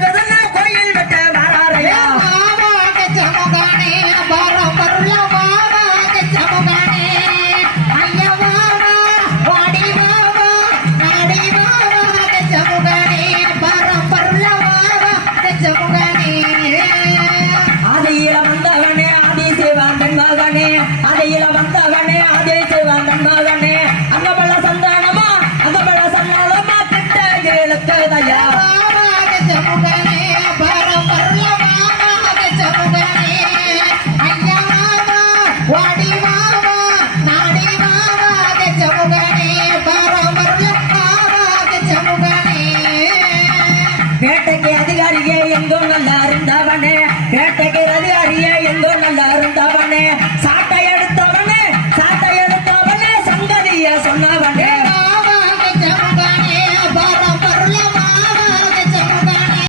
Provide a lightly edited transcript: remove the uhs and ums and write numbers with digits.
நடக்குதுன்னு கோயில் விட்ட மாறாரையா அதையில வந்தவனே அதே செய்வான் மகனே அங்க பல சந்தானமா அங்க பல சந்தானமா கிட்ட இழுக்குதையா வேட்டைக்கு அதிகாரியே எங்கோ நல்லா இருந்தவனே வேட்டைக்கு அதிகாரியே எங்கோ நல்லா இருந்தவனே